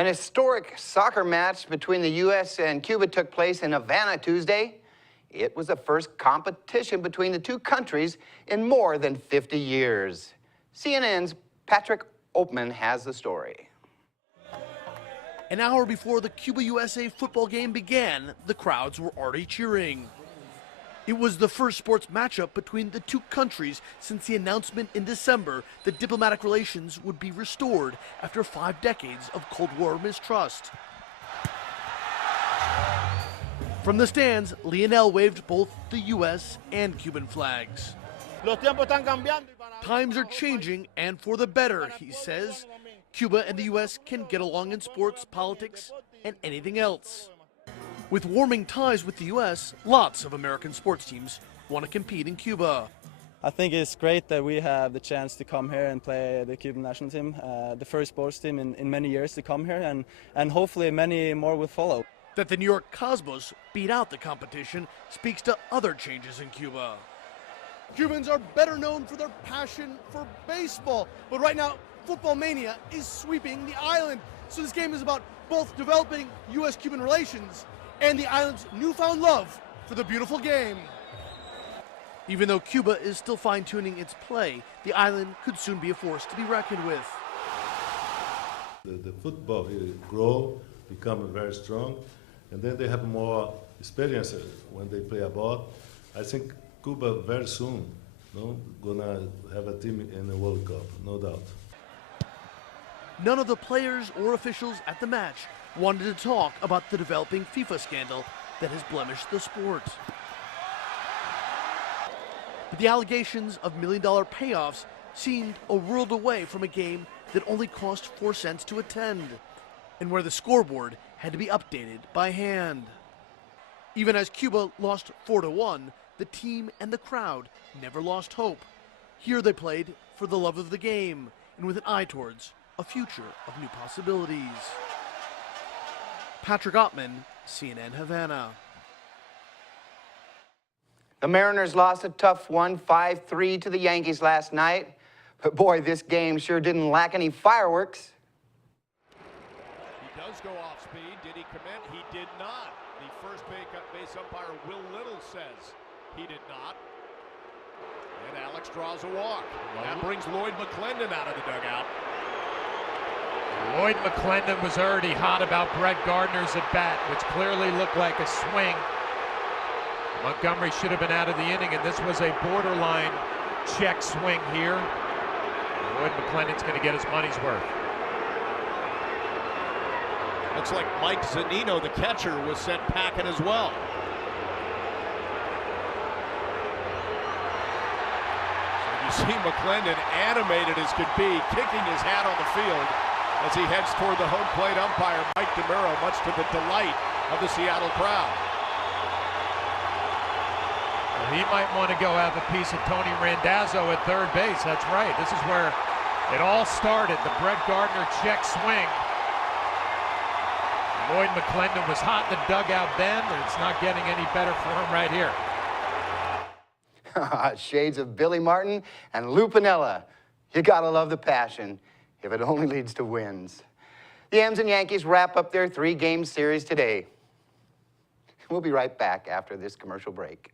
An historic soccer match between the U.S. and Cuba took place in Havana Tuesday. It was the first competition between the two countries in more than 50 years. CNN's Patrick Opman has the story. An hour before the Cuba-USA football game began, the crowds were already cheering. It was the first sports matchup between the two countries since the announcement in December that diplomatic relations would be restored after 5 decades of Cold War mistrust. From the stands, Lionel waved both the U.S. and Cuban flags. Times are changing, and for the better, he says. Cuba and the U.S. can get along in sports, politics, and anything else. With warming ties with the U.S., lots of American sports teams want to compete in Cuba. I think it's great that we have the chance to come here and play the Cuban national team, the first sports team in many years to come here, and hopefully many more will follow. That the New York Cosmos beat out the competition speaks to other changes in Cuba. Cubans are better known for their passion for baseball, but right now, football mania is sweeping the island. So this game is about both developing U.S.-Cuban relations and the island's newfound love for the beautiful game. Even though Cuba is still fine-tuning its play, the island could soon be a force to be reckoned with. The football will grow, become very strong, and then they have more experience when they play abroad. I think Cuba very soon gonna have a team in the World Cup, no doubt. None of the players or officials at the match wanted to talk about the developing FIFA scandal that has blemished the sport. But the allegations of million-dollar payoffs seemed a world away from a game that only cost 4 cents to attend, and where the scoreboard had to be updated by hand. Even as Cuba lost 4-1, the team and the crowd never lost hope. Here they played for the love of the game and with an eye towards a future of new possibilities. Patrick Ottman, CNN Havana. The Mariners lost a tough one, 5-3 to the Yankees last night. But boy, this game sure didn't lack any fireworks. He does go off speed. Did he commit? He did not. The first base umpire, Will Little, says he did not. And Alex draws a walk. That brings Lloyd McClendon out of the dugout. Lloyd McClendon was already hot about Brett Gardner's at bat, which clearly looked like a swing. Montgomery should have been out of the inning, and this was a borderline check swing here. Lloyd McClendon's going to get his money's worth. Looks like Mike Zunino, the catcher, was sent packing as well. So you see McClendon animated as could be, kicking his hat on the field as he heads toward the home plate umpire, Mike DeMuro, much to the delight of the Seattle crowd. Well, he might want to go have a piece of Tony Randazzo at third base. That's right. This is where it all started, the Brett Gardner check swing. Lloyd McClendon was hot in the dugout then, and it's not getting any better for him right here. Shades of Billy Martin and Lou Piniella. You gotta love the passion, if it only leads to wins. The M's and Yankees wrap up their 3-game series today. We'll be right back after this commercial break.